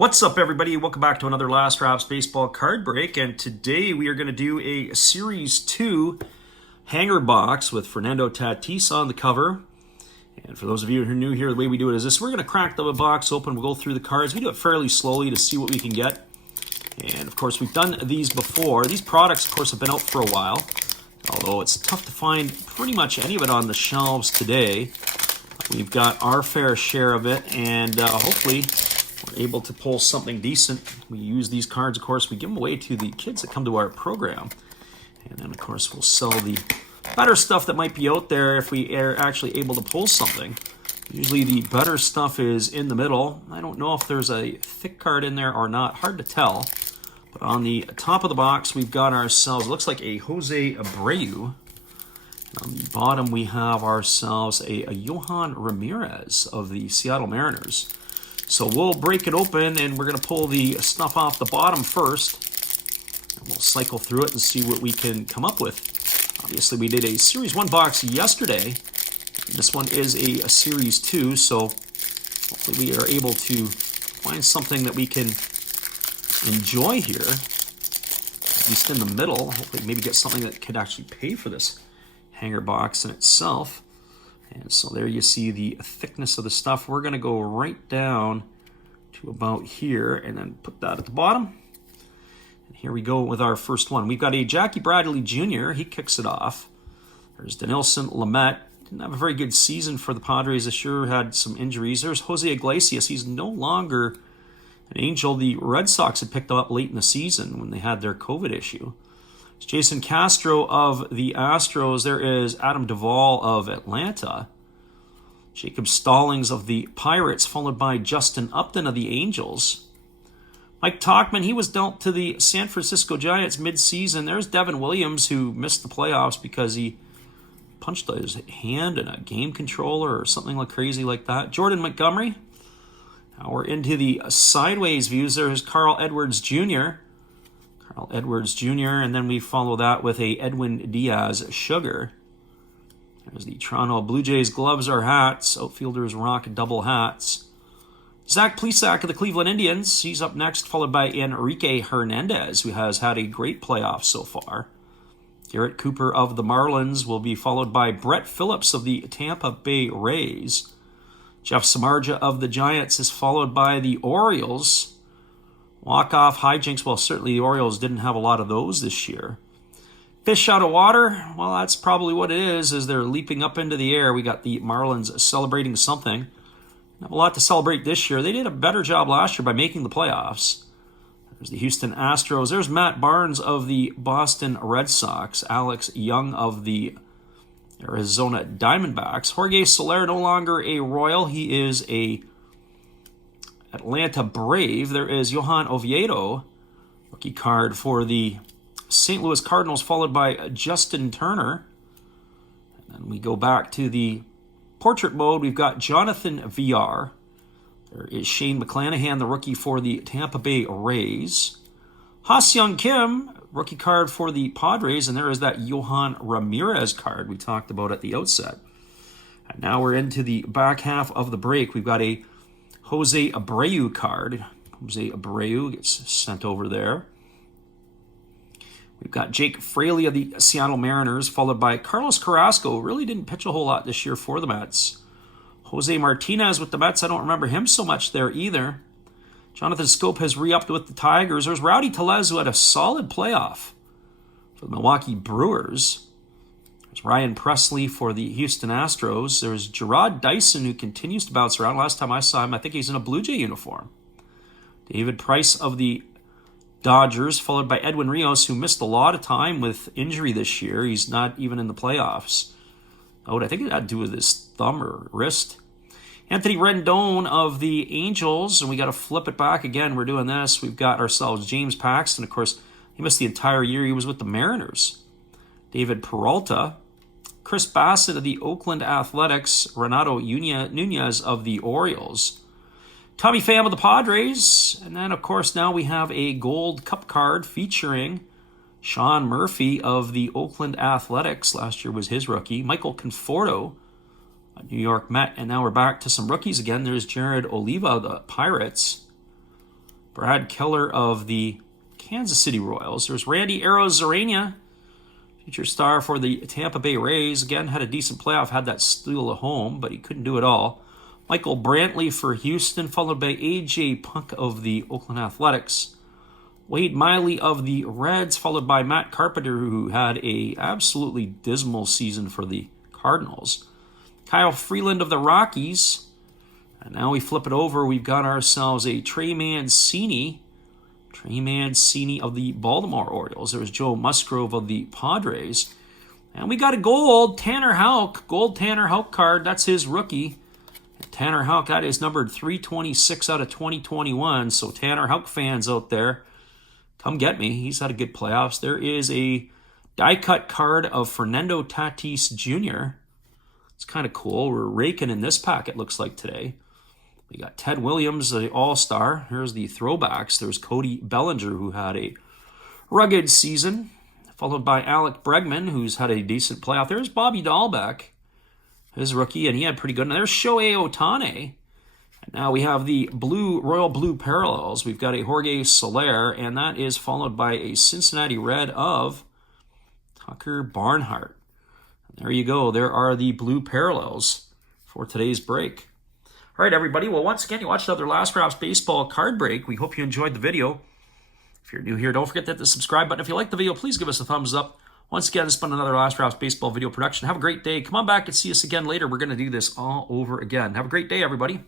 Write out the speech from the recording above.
What's up, everybody? Welcome back to another Last Wraps Baseball card break, and today we are going to do a Series 2 hanger box with Fernando Tatis on the cover. And for those of you who are new here, the way we do it is this. We're going to crack the box open. We'll go through the cards. We do it fairly slowly to see what we can get. And, of course, we've done these before. These products, of course, have been out for a while, although it's tough to find pretty much any of it on the shelves today. We've got our fair share of it, and hopefully we're able to pull something decent. We use these cards, of course, we give them away to the kids that come to our program. And then, of course, we'll sell the better stuff that might be out there if we are actually able to pull something. Usually the better stuff is in the middle. I don't know if there's a thick card in there or not. Hard to tell. But on the top of the box, we've got ourselves, looks like a Jose Abreu. On the bottom, we have ourselves a Johan Ramirez of the Seattle Mariners. So we'll break it open, and we're going to pull the stuff off the bottom first. And we'll cycle through it and see what we can come up with. Obviously, we did a Series 1 box yesterday. This one is a Series 2, so hopefully we are able to find something that we can enjoy here, at least in the middle. Hopefully maybe get something that could actually pay for this hanger box in itself. And so there you see the thickness of the stuff. We're going to go right down to about here and then put that at the bottom. And here we go with our first one. We've got a Jackie Bradley Jr. He kicks it off. There's Dinelson Lamet. Didn't have a very good season for the Padres this year. Had some injuries. There's Jose Iglesias. He's no longer an Angel. The Red Sox had picked him up late in the season when they had their COVID issue. It's Jason Castro of the Astros. There is Adam Duvall of Atlanta. Jacob Stallings of the Pirates, followed by Justin Upton of the Angels. Mike Tauchman, he was dealt to the San Francisco Giants mid-season. There's Devin Williams, who missed the playoffs because he punched his hand in a game controller or something like crazy like that. Jordan Montgomery. Now we're into the sideways views. There's Carl Edwards Jr. And then we follow that with a Edwin Diaz Sugar. There's the Toronto Blue Jays gloves or hats. Outfielders rock double hats. Zach Plesac of the Cleveland Indians. He's up next, followed by Enrique Hernandez, who has had a great playoff so far. Garrett Cooper of the Marlins will be followed by Brett Phillips of the Tampa Bay Rays. Jeff Samardzija of the Giants is followed by the Orioles. Walk-off hijinks, well, certainly the Orioles didn't have a lot of those this year. Fish out of water, well, that's probably what it is, as they're leaping up into the air. We got the Marlins celebrating something. Have a lot to celebrate this year. They did a better job last year by making the playoffs. There's the Houston Astros. There's Matt Barnes of the Boston Red Sox. Alex Young of the Arizona Diamondbacks. Jorge Soler, no longer a Royal. He is a Atlanta Brave. There is Johan Oviedo, rookie card for the St. Louis Cardinals, followed by Justin Turner. And then we go back to the portrait mode. We've got Jonathan VR. There is Shane McClanahan, the rookie for the Tampa Bay Rays. Ha-Seong Kim, rookie card for the Padres. And there is that Johan Ramirez card we talked about at the outset. And now we're into the back half of the break. We've got a Jose Abreu card. Jose Abreu gets sent over there. We've got Jake Fraley of the Seattle Mariners, followed by Carlos Carrasco. Really didn't pitch a whole lot this year for the Mets. Jose Martinez with the Mets. I don't remember him so much there either. Jonathan Scope has re-upped with the Tigers. There's Rowdy Tellez, who had a solid playoff for the Milwaukee Brewers. There's Ryan Presley for the Houston Astros. There's Gerard Dyson, who continues to bounce around. Last time I saw him, I think he's in a Blue Jay uniform. David Price of the Dodgers, followed by Edwin Rios, who missed a lot of time with injury this year. He's not even in the playoffs. I think it had to do with his thumb or wrist. Anthony Rendon of the Angels, and we got to flip it back again. We're doing this. We've got ourselves James Paxton. Of course, he missed the entire year. He was with the Mariners. David Peralta. Chris Bassett of the Oakland Athletics. Renato Nunez of the Orioles. Tommy Pham of the Padres. And then, of course, now we have a gold cup card featuring Sean Murphy of the Oakland Athletics. Last year was his rookie. Michael Conforto, a New York Met. And now we're back to some rookies again. There's Jared Oliva of the Pirates. Brad Keller of the Kansas City Royals. There's Randy Arozarena, future star for the Tampa Bay Rays. Again, had a decent playoff, had that steal at home, but he couldn't do it all. Michael Brantley for Houston, followed by A.J. Punk of the Oakland Athletics. Wade Miley of the Reds, followed by Matt Carpenter, who had a absolutely dismal season for the Cardinals. Kyle Freeland of the Rockies. And now we flip it over. We've got ourselves a Trey Mancini of the Baltimore Orioles. There was Joe Musgrove of the Padres. And we got a gold Tanner Houck card. That's his rookie. Tanner Houck, that is numbered 326 out of 2021. So Tanner Houck fans out there, come get me. He's had a good playoffs. There is a die-cut card of Fernando Tatis Jr. It's kind of cool. We're raking in this pack, it looks like, today. We got Ted Williams, the All-Star. Here's the throwbacks. There's Cody Bellinger, who had a rugged season, followed by Alec Bregman, who's had a decent playoff. There's Bobby Dahlbeck, his rookie, and he had pretty good. And there's Shohei Ohtani. And now we have the Royal Blue Parallels. We've got a Jorge Soler, and that is followed by a Cincinnati Red of Tucker Barnhart. And there you go. There are the Blue Parallels for today's break. All right, everybody. Well, once again, you watched another Last Drops Baseball card break. We hope you enjoyed the video. If you're new here, don't forget to hit the subscribe button. If you like the video, please give us a thumbs up. Once again, this has been another Last Drops Baseball video production. Have a great day. Come on back and see us again later. We're going to do this all over again. Have a great day, everybody.